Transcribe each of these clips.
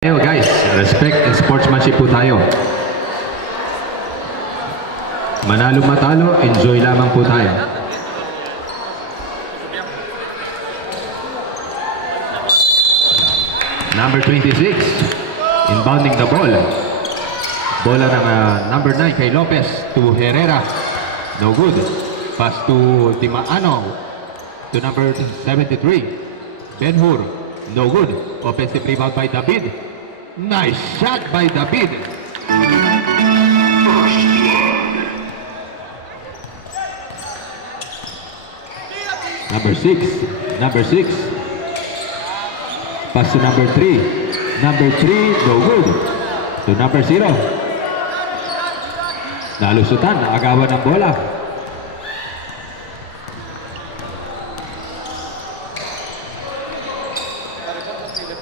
Tayo guys, respect and sportsmanship po tayo. Manalo matalo, enjoy lamang po tayo. Number 26, inbounding the ball. Bola ng number 9 kay Lopez to Herrera. No good. Pass to Dimaano to number 73. Ben-Hur. No good. Offensive rebound by David. Nice shot by David. Number 6. Pass to number 3. Number 3, no good. To number 0. Nalusutan, agawan ng bola.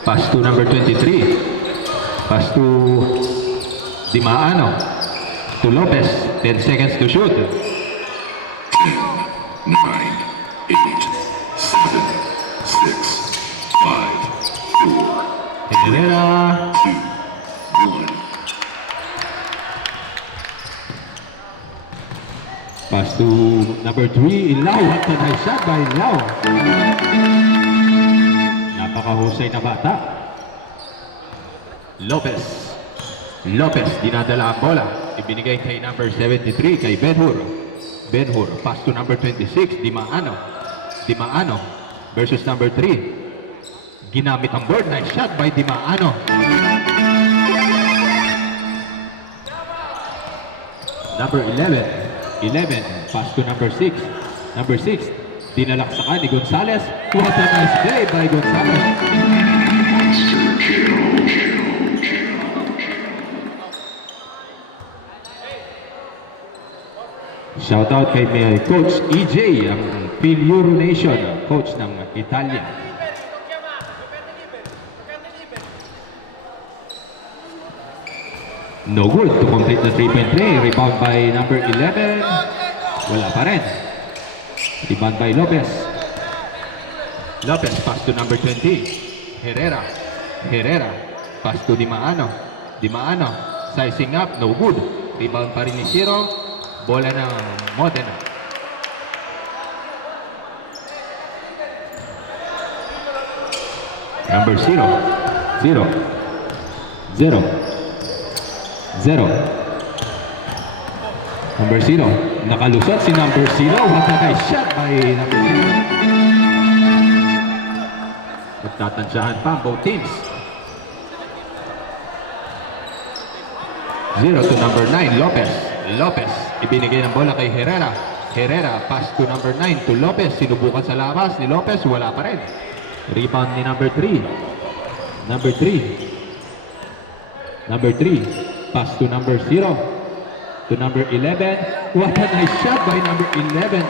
Pass to number 23. Pass to Dimaano. To Lopez. 10 seconds to shoot. 10, 9, 8, 7, 6, 5, 4, Herrera. 2, 1. Pass to number 3, Ilaw. What a nice shot by Ilaw. Napakahusay na bata. Lopez, dinadala ang bola. Ibinigay kay number 73, kay Ben-Hur. Ben-Hur, pass to number 26, Dimaano versus number 3. Ginamit ang board. Nice shot by Dimaano. Number 11, pass to number 6. Number 6, dinalaksakan ni Gonzalez. What a nice play by Gonzalez. Shoutout kay Coach EJ, ang Filiuro Nation, coach ng Italia. No good to complete the 3-point play. Rebound by number 11. Wala pa rin. Rebound by Lopez. Pass to number 20. Herrera. Pass to Dimaano. Sizing up. No good. Rebound pa rin ni Ciro. Bola ng Modena. Number 0. Number 0. Nakalusot si number 0. What a nice shot by number 0. Nagtatansyahan pa both teams. 0 to number 9, Lopez. Ibinigay ng bola kay Herrera. Pass to number 9 to Lopez. Sinubukan sa labas ni Lopez. Wala pa rin. Rebound ni number 3. Number 3. Pass to number 0. To number 11. What a nice shot by number 11.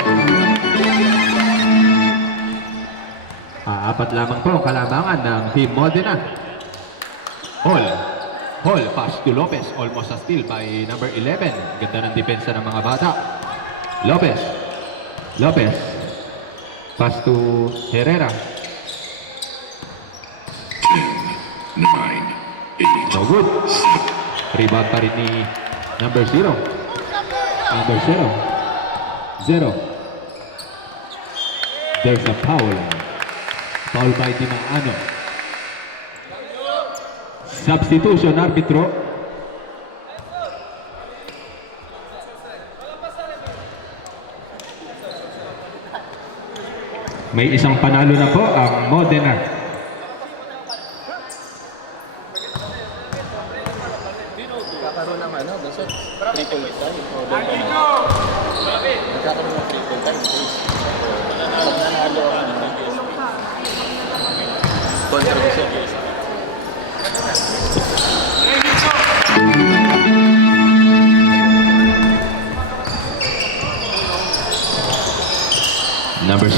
Apat lamang po ang kalabangan ng Team Modena. Hall, pass to Lopez. Almost a steal by number 11. Ganda ng depensa ng mga bata. Lopez. Pass to Herrera. 10, 9, 8, No good. Rebound pa rin ni number 0. Number 0. There's a foul. Foul by Dimaano. Substitution, arbitro. May isang panalo na po ang Modena. Nagkakaroon ng triple time. Nagkakaroon ng triple time. Pag nanalo ako ng contribution. Number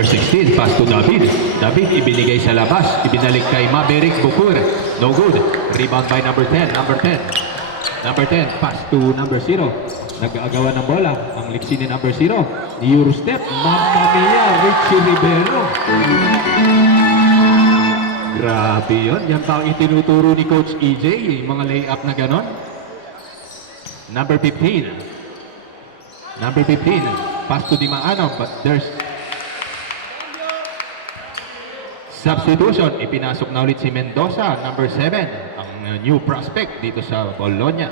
16, pass to David. David ibinigay sa labas. Ibinalik kay Maverick Bukur. No good. Rebound by number 10. Number 10, pass to number 0. Nag-aagawan ng bola. Ang liksi ni number 0. Eurostep. Mamma mia, Richie Rivero. Grabe yun. Yan pa ang itinuturo ni Coach EJ, yung mga layup na ganon. Number 15. Number 15. Pass to Di Maano, but there's substitution. Ipinasok na ulit si Mendoza, number 7. Ang new prospect dito sa Bologna.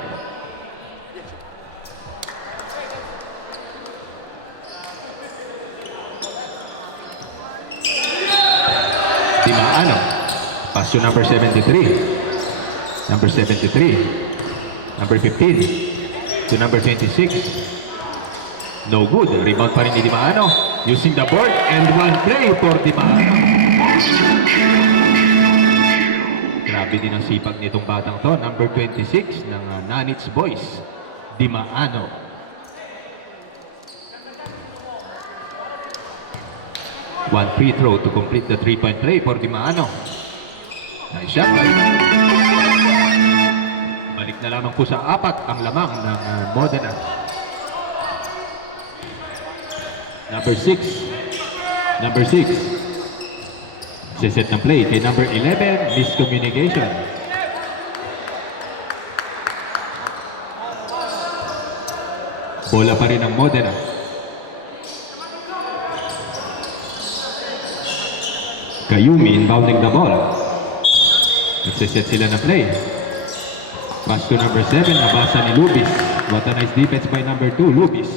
Di Maano. Pass to number 73. Number 73. Number 15. To number 26. No good. Rebound pa rin ni Di Maano. Using the board and one play for Di Maano. Grabe din ang sipag nitong batang to. Number 26 ng Nanits Boys. Di Maano. One free throw to complete the 3-point play for Di Maano. Nice shot. Balik na lamang po sa 4 ang lamang ng Modena. Number 6. Number 6. Siset ng play kay number 11. Miscommunication. Bola pa rin ang Modena. Kayumi inbounding the ball. Nagsiset sila na play. Pass to number 7, nabasa ni Lubis. What a nice defense by number 2, Lubis.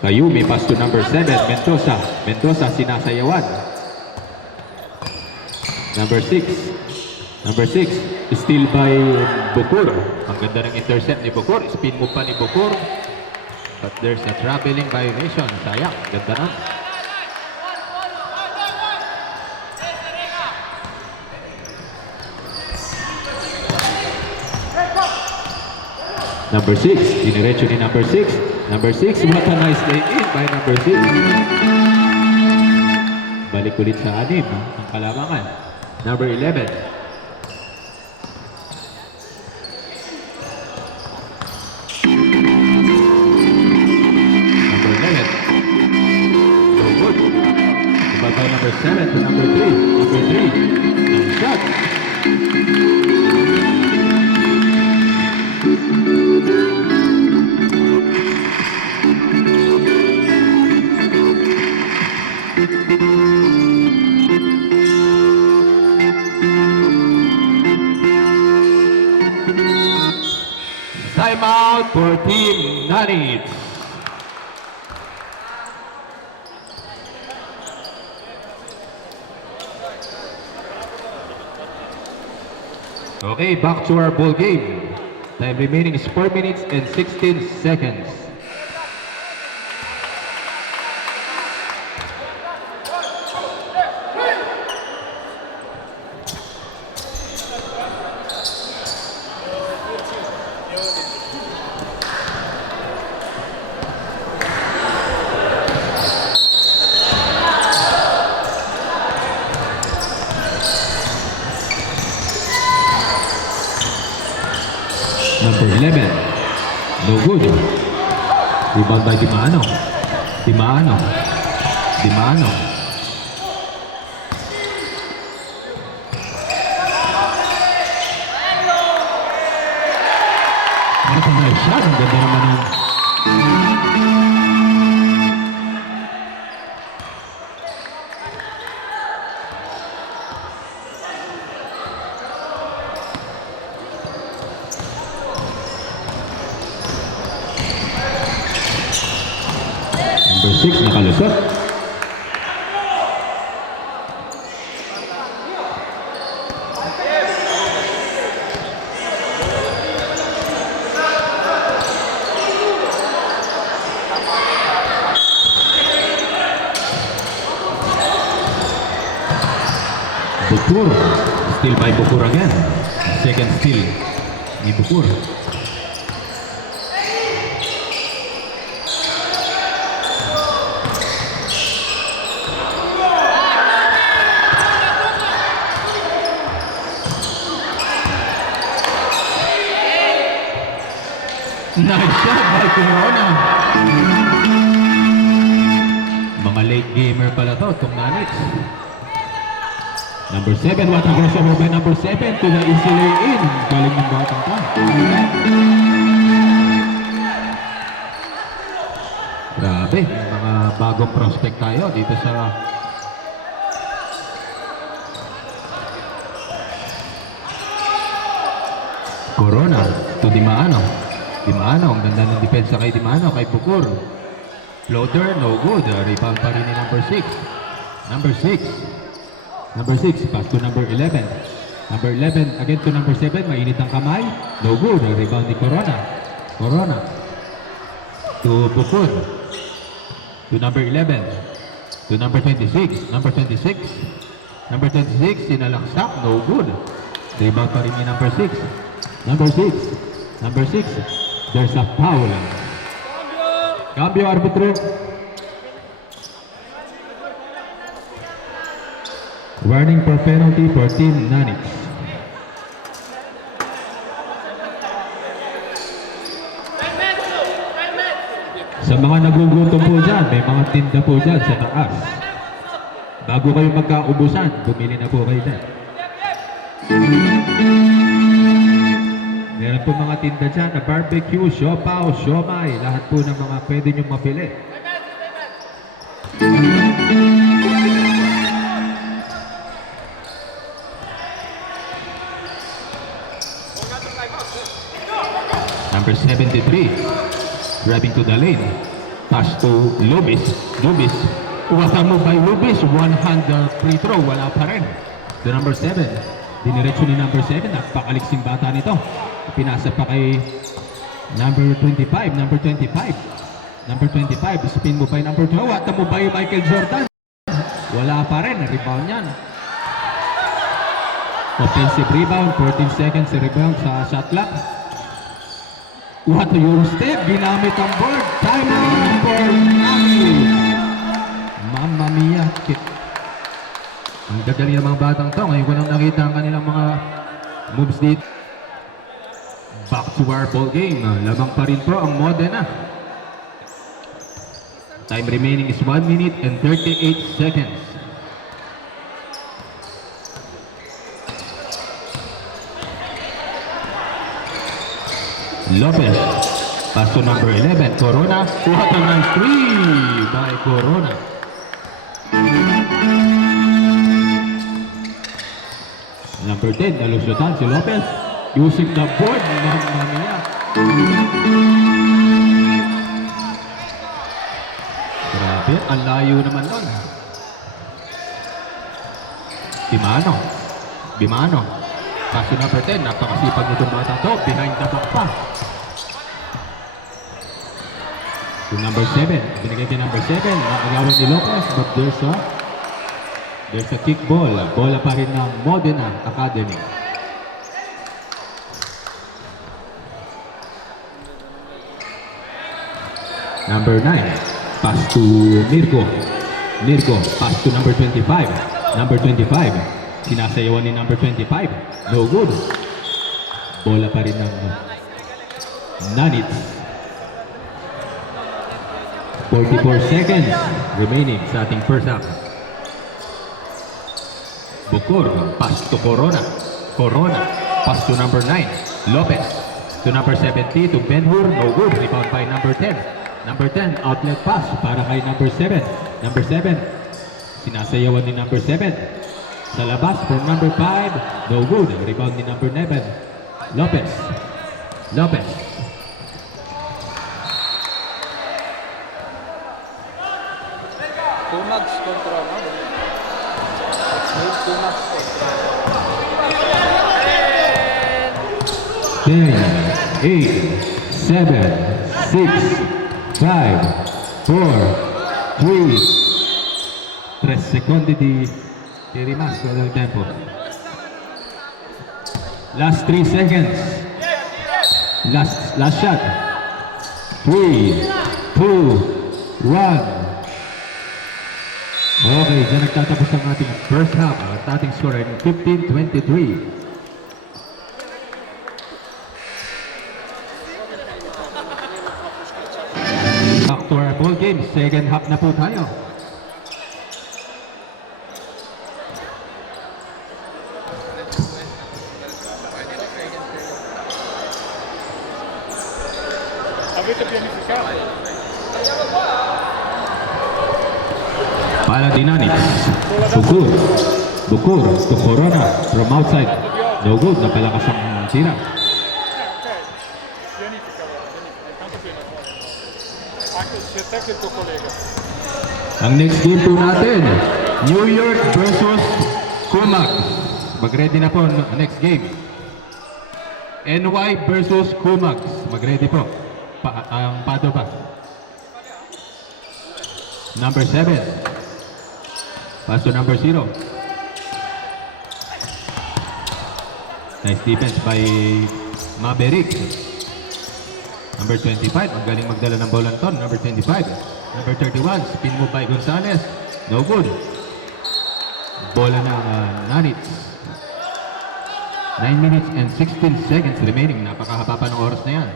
Kayumi, pass to number 7, Mendoza. Mendoza, sinasayawan. Number 6. Number 6, steal by Bukur. Ang ganda ng intercept ni Bukur. Spin move pa ni Bukur. But there's a traveling violation. Sayang, ganda na. Number 6, diniretso ni number 6. Number 6, what a nice lay in by number 6. Balik ulit sa 6 ang kalamangan. Number 11. Number 11. So good. By number 7 to number 3. Number 3. Nice shot. Timeout for Team Nanits. Okay, back to our ball game. Time remaining is 4 minutes and 16 seconds. Number 11. No good. Rebound by Di Maano. Di Maano. Di Maano. What a nice shot. Ang ganda naman ng... Number 6 nakalusot. Bukur. Steal by Bukur again. Second steal ni Bukur. Nice shot by Corona. gamer pala to, itong Nanits. Number 7, what a crossover by number 7 to the easy lay-in. Galing ng batang to. Grabe, may mga bagong prospect tayo dito sa Corona to Dimano. Dimano, ang ganda ng depensa kay Dimano, kay Bukur. Floater, no good. Rebound pa rin ni number 6. Number 6. Number 6, pass to number 11. Number 11, again to number 7, mainit ang kamay. No good. Rebound ni Corona. Corona. To Bukur. To number 11. To number 26. Number 26. Number 26, sinalaksak. No good. Rebound pa rin ni number 6. Number 6. Number 6. There's a foul. Cambio arbitro. Warning for penalty for Team Nanits. Sa mga nagugutom po dyan, may mga tinda po dyan sa taas. Bago kayo magkaubusan, bumili na po kayo dyan. Meron po mga tinda dyan na barbecue, siopaw, siomay, lahat po ng mga pwede nyo mapili. Number 73, driving to the lane. Pass to Lubis. Lubis. What a move by Lubis. One-hand free throw. Wala pa rin. To number 7. Diniretso ni number 7. Napakaliksing bata nito. Pinasa pa kay number 25. Number 25. Number 25. Spin mo pa yung number 2. What a move by Michael Jordan. Wala pa rin. Rebound yan. Offensive rebound. 14 seconds rebound sa shot clock. What yung step, ginamit ang board. Time out for Nanits. Mamma mia. Ang gagaling ng mga batang to. Ngayon ko lang nakita ang kanilang mga moves dito. Back to our ball game. Labang pa rin po ang Modena. Time remaining is 1 minute and 38 seconds. Lopez, pass to number 11, Corona. What a nice three by Corona. Number 10, nalusutan si Lopez. Using the board, mamma mia. Grabe, ang layo naman nun. Bimano. Bimano. Pass to number 10, napakasipag nitong batang to. Behind the back pa. To number 7, binigay kay number 7, nakagawan ni Lopez, but there's a kick ball. Bola pa rin ng Modena Academy. Number 9, pass to Mirko. Mirko, pass to number 25. Number 25, sinasayawan ni number 25. No good. Bola pa rin ng Nanits. 44 seconds remaining sa ating first half. Bukur, pass to Corona. Corona, pass to number 9. Lopez, to number 70, to Ben-Hur. No good. Rebound by number 10. Number 10, outlet pass para kay number 7. Number 7, sinasayawan ni number 7. Sa labas from number 5. No good. Rebound ni number 11. Lopez. Lopez. Tumags kontra mo. May tumags kontra. 10, 8, 7, 6, 5, 4, 3. 3 secondi di rimasto del tempo. Last 3 seconds. Last shot. 3, 2, 1. Okay, dyan nagtatapos ang ating first half. At ating score ay 15-23. Back to our ball game. Second half na po tayo. Paladinanits. Bukur. Bukur to Corona from outside. No good. Napalakas ang tira. Anche se te che il tuo collega. Ang next game po natin, New York versus Kumag. Mag-ready na po next game. NY versus Kumag. Mag-ready po. Ang pado pa. Number 7. Pass to number 0. Nice defense by Maverick. Number 25, ang galing magdala ng bola nito. Number 25. Number 31, spin move by Gonzalez. No good. Bola ng Nanits. 9 minutes and 16 seconds remaining. Napakahaba pa ng oras na yan.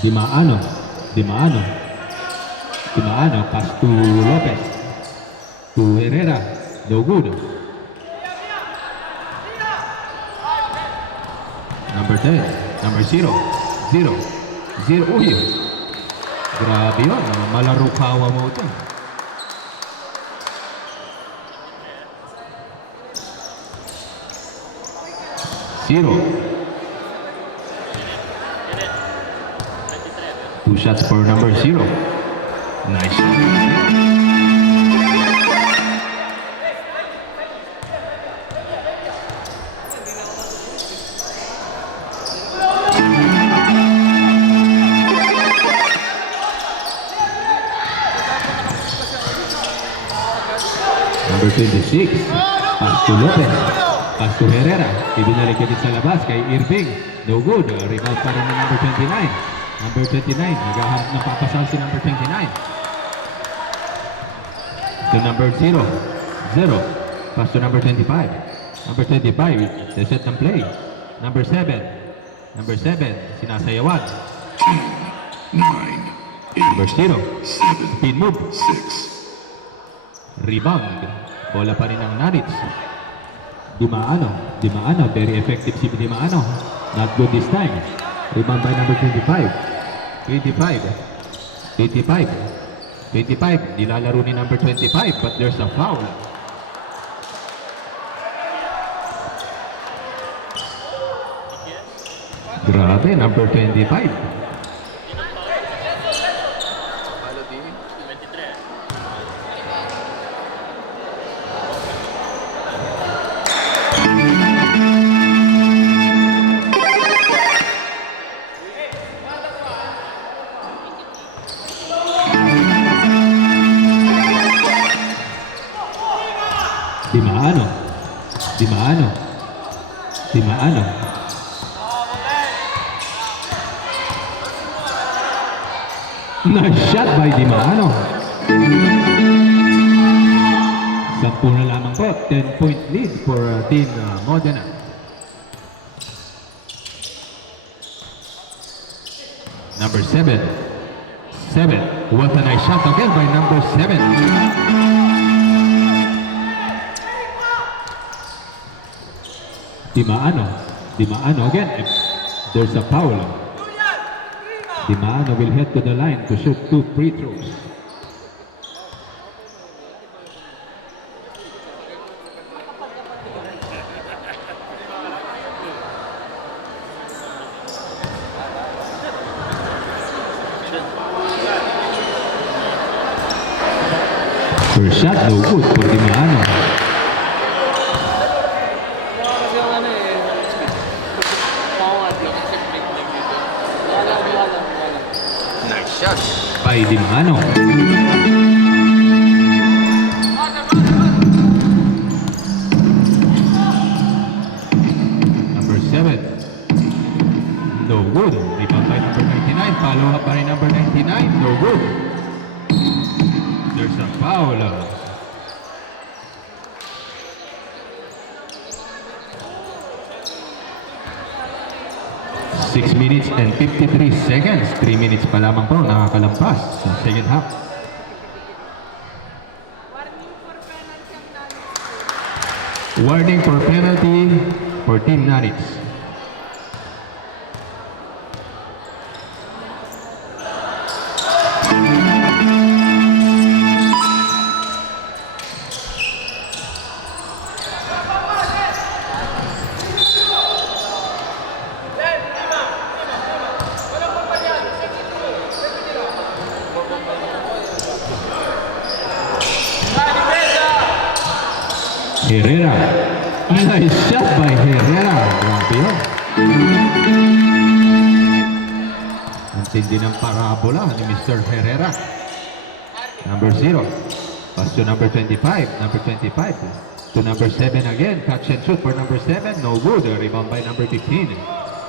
Dimaano. Pass to Lopez. To Herrera. No good. Number 10. Number 0. Uy. Grabe yun. Malaro kawa mo ito. Zero. 2 shots for number 0. Nice shot. Number 26, pass to Lopez, pass to Herrera, ibinalik din sa labas kay Irving, no good, rebound pa rin ng number 29, naghahanap ng papasal si number 29, to number 0, pass to number 25, they set ng play, number 7, sinasayawan, 10, 9, 8, number 0, 7, speed move, 6, rebound. Bola pa rin ng Nanits. Dimaano, very effective si Dimaano. Not good this time. Rebound by number 25. 25. Nilalaro ni number 25 but there's a foul. Grabe, number 25. Dimaano. Nice shot by Dimaano. 10 na lamang po. 10-point lead for Team Modena. Number 7. What a nice shot again by number 7. Dimaano again. There's a foul. Dimaano will head to the line to shoot 2 free throws. First shot, no good for Dimaano. Kasi yung ano eh, pangawad lang, check like dito. Wala. Nice shot. By Dimaano. Number 7. No good. Rebound by number 99. Follow up by number 99. No good. There's a foul. 6 minutes and 53 seconds. 3 minutes pa lamang po nakakalampas sa second half. Warning for penalty for Team Nanits. Herrera. Nice shot by Herrera. Grabe yun. Ang tindi ng parabola ni Mr. Herrera. Number 0. Pass to number 25. Number 25. To number 7 again. Catch and shoot for number 7. No good. Rebound by number 15.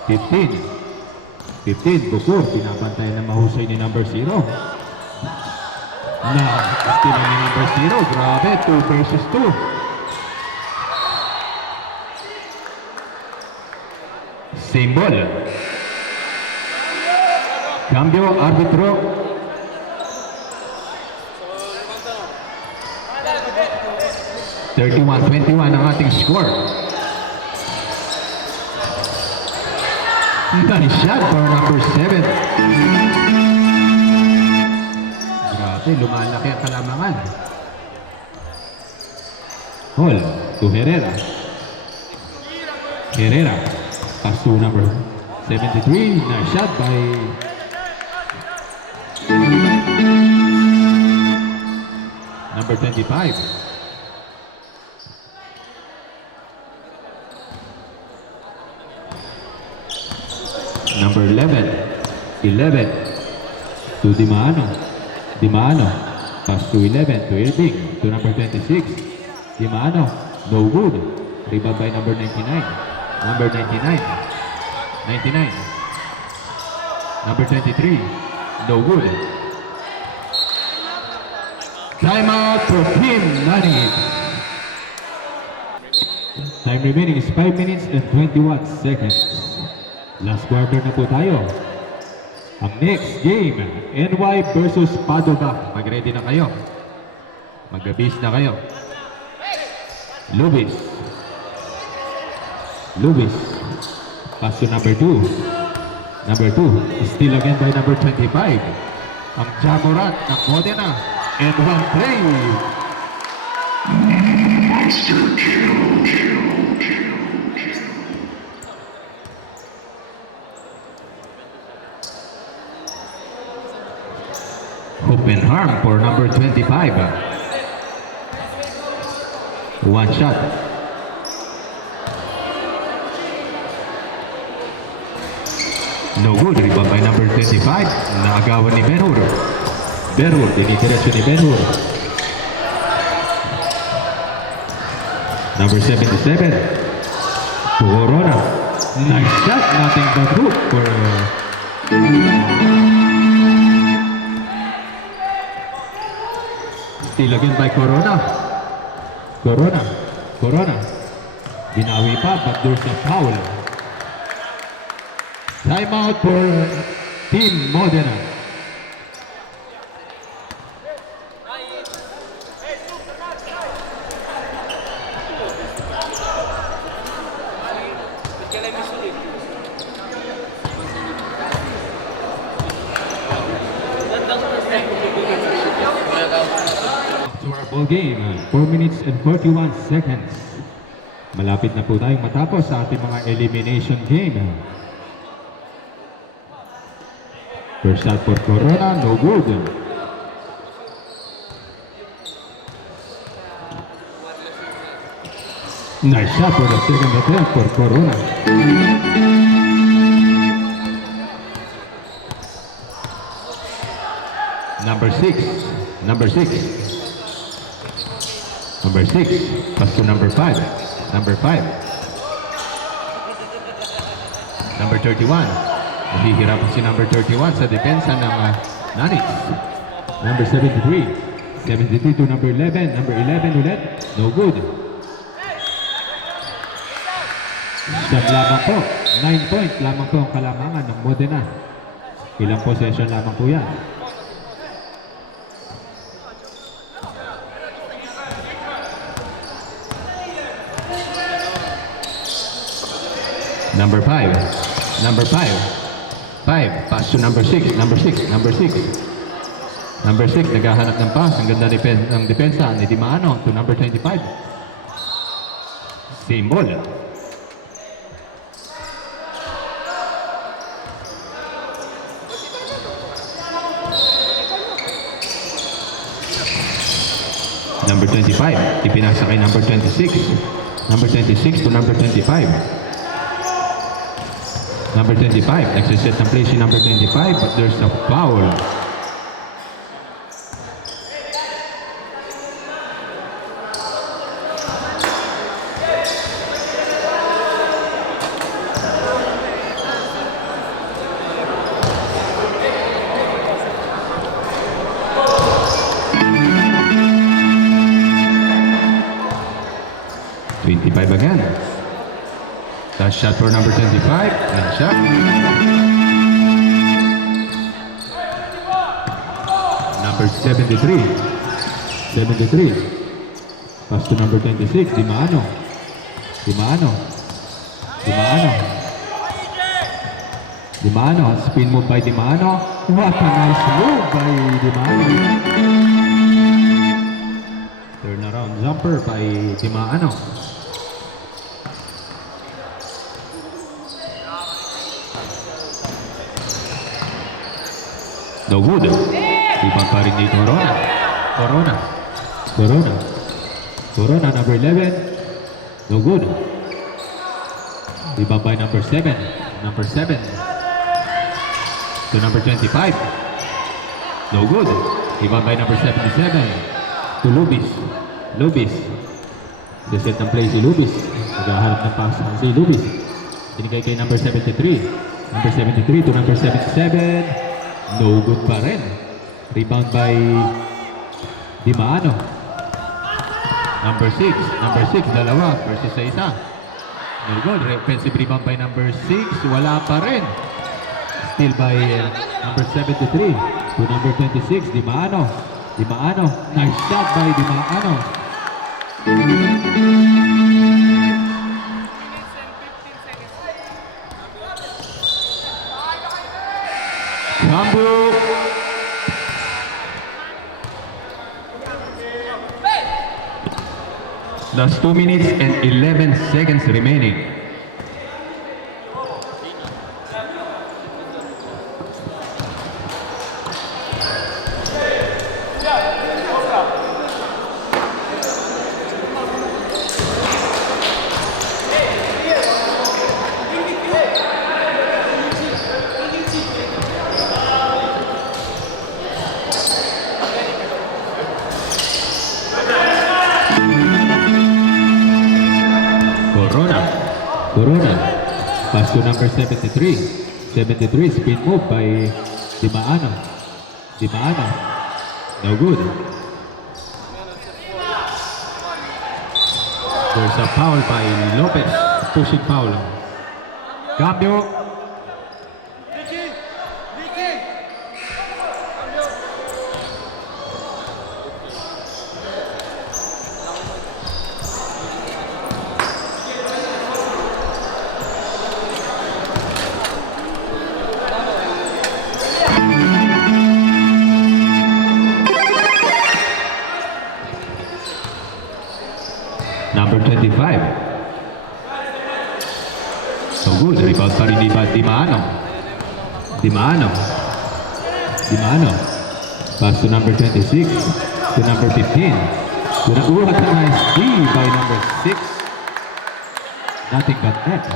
15. Bukur. Pinabantayan na mahusay ni number 0. Na, steal ni number 0. Grabe. 2 versus 2. Same ball. Cambio, arbitro. (31-21) ang ating score. Nice shot for number 7. Grabe, lumalaki ang kalamangan. Hall to Herrera. Herrera. Pass to number 73. Nice shot by number 25. Number 11 to Dimano. Pass to 11 to Irving. To number 26. Dimano. No good. Rebound by number 99. Number 99. Number 23. No good. Timeout for Team Nani. Time remaining is 5 minutes and 21 seconds. Last quarter na po tayo. Ang next game, NY versus Padova. Mag-ready na kayo. Mag-abis na kayo. Lubis. Pass to number 2. Number 2. Still again by number 25. Ang Jamorat ng Modena. And one play. Monster kill. Oppenharm for number 25. One shot. No good. Rebound by number 25. Naagawan ni Benhur. Dinidiretso ni Benhur. Number 77. To Corona. Nice shot. Nothing but hook for still again by Corona. Binawi pa, but there's a foul. Timeout for Team Modena. To our ball game, 4 minutes and 41 seconds. Malapit na po tayong matapos sa ating mga elimination game. First shot for Corona, no good. Nice shot for the second attempt for Corona. Number 6. Number 6. Pass to number 5. Number 31. Nahihirapan si number 31 sa depensa ng Nanix. Number 73. 73 to number 11. Number 11 ulit. No good. Shot lamang po. 9 points lamang po ang kalamangan ng Modena. Ilang possession lamang po yan. Number 5. Pass to number 6. Number 6. Naghahanap ng pass. Ang ganda ng depensa ni Dimano to number 25. Same ball. Number 25, ipinasa kay number 26. Number 26 to number 25. Number 25, nagsiset ng play si number 25, but there's a foul. Again. Last shot for number 25. And shot. Number 73. 73. Pass to number 26. Dimano. Dimano. Dimano. Dimano. Spin move by Dimano. What a nice move by Dimano. Turnaround jumper by Dimano. No good. Ibang pa rin ni Corona. Corona. Corona. Corona, number 11. No good. Ibang by number 7. Number 7. To number 25. No good. Ibang by number 77. To Lubis. Lubis. Reset ng play si Lubis. Naghaharap ng pass si Lubis. Binigay kay number 73. Number 73 to number 77. No good pa rin. Rebound by Dimano. Number 6. Number 6, dalawa versus sa isa. No good. Offensive rebound by number 6. Wala pa rin. Still by number 73 to number 26. Dimano. Dimano. Nice shot by Dimano. Cambo. Last 2 minutes and 11 seconds remaining. Corona. Pass to number 73. 73, spin move by Dimano. Dimano. No good. There's a foul by Lopez. Pushing foul. Cambio. Number 25. So good. Rebound pa rin ni Dimano. Dimano. Dimano. Pass to number 26. To number 15. To what a nice D by number 6. Nothing but net.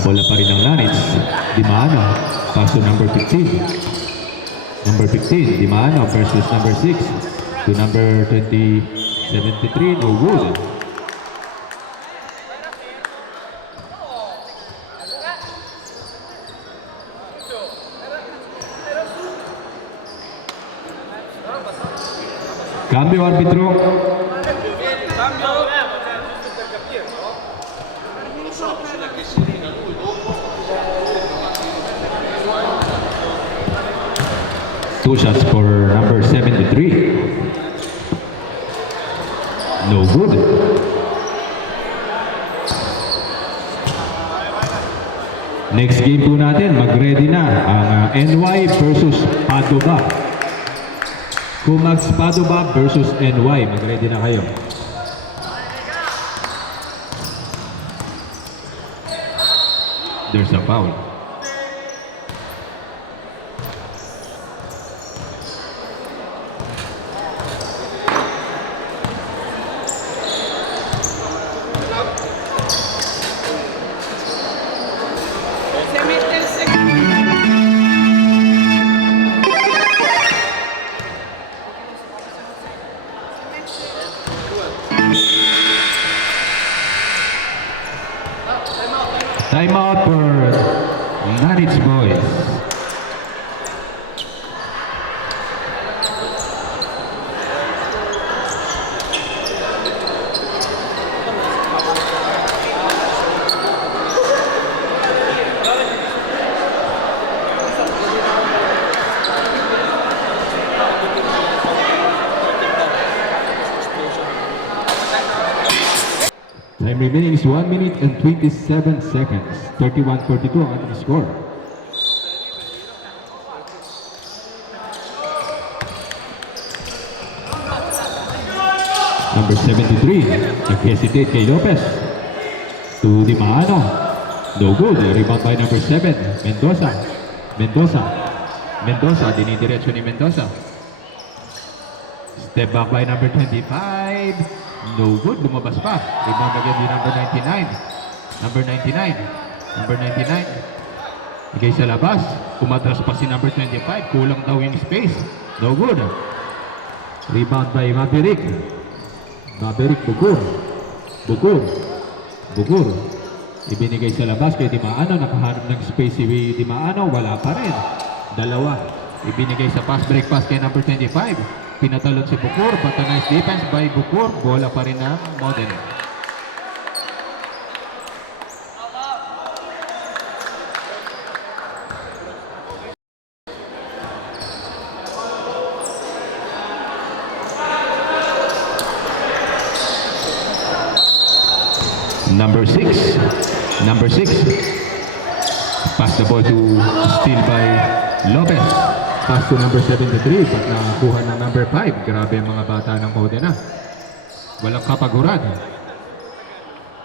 Bola pa rin ng Lanitz. Dimano. Pass to number 15. Number 15. Dimano versus number 6. To number 73. No good. Cambio arbitro. Two shots for number 73. No good. Next game po natin, mag-ready na ang NY versus Padova. Kumags Padova versus NY, mag-ready na kayo. There's a foul. Timeout for Nanits boys. Time remaining is 1 minute and 27 seconds. 31-42 ang ating score. Number 73, nag-hesitate kay Lopez. To Di Maano. No good. Rebound by number 7, Mendoza. Mendoza, dinidiretso ni Mendoza. Step back by number 25. No good, lumabas pa. Rebound again di number 99. Number 99. Bigay sa labas. Kumatras pa si number 25. Kulang daw yung space. No good. Rebound by Maverick. Bukur. Ibinigay sa labas kay Di Maano. Nakahanap ng space si Di Maano. Wala pa rin. Dalawa. Ibinigay sa pass break pass kay number 25. Pinatalon si Bukur, but a nice defense by Bukur. Bola pa rin ng Modena. Number 6. Pass the ball to steal by Lopez. Pass to number 73, but nakakuha ng number 5. Grabe ang mga bata ng Modena. Walang kapaguran.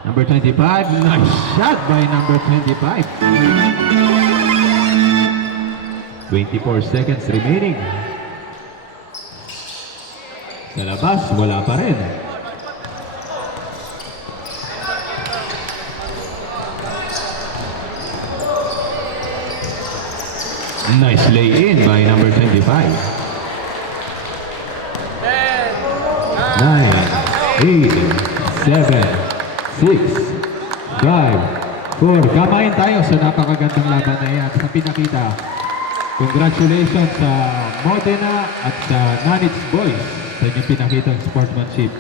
Number 25, nice shot by number 25. 24 seconds remaining. Sa labas, wala pa rin. Nice lay-in by number 25. 9, 8, 7, 6, 5, 4. Kamain tayo sa napakagandang laban na yan sa pinakita. Congratulations sa Modena at sa Nanits Boys sa inyong pinakitang sportsmanship.